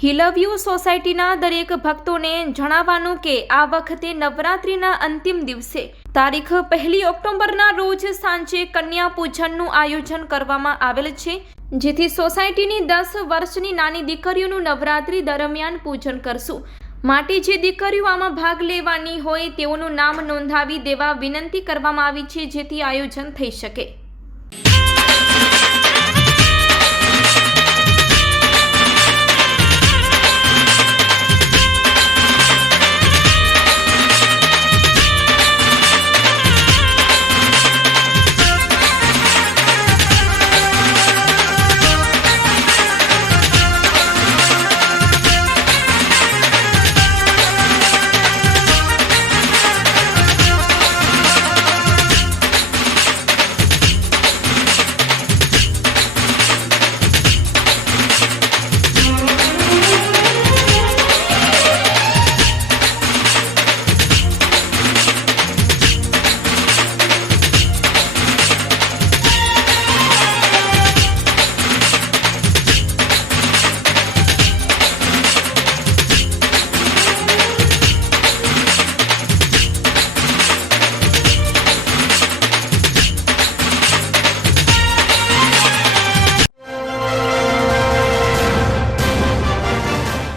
હિલવ્યુ સોસાયટીના દરેક ભક્તોને જણાવવાનું કે આ વખતે નવરાત્રિના અંતિમ દિવસે તારીખ 1 ઓક્ટોબરના રોજ સાંજે કન્યા પૂજનનું આયોજન કરવામાં આવેલ છે, જેથી સોસાયટીની 10 વર્ષની નાની દીકરીઓનું નવરાત્રિ દરમિયાન પૂજન કરશું. માટે જે દીકરીઓ આમાં ભાગ લેવાની હોય તેઓનું નામ નોંધાવી દેવા વિનંતી કરવામાં આવી છે, જેથી આયોજન થઈ શકે.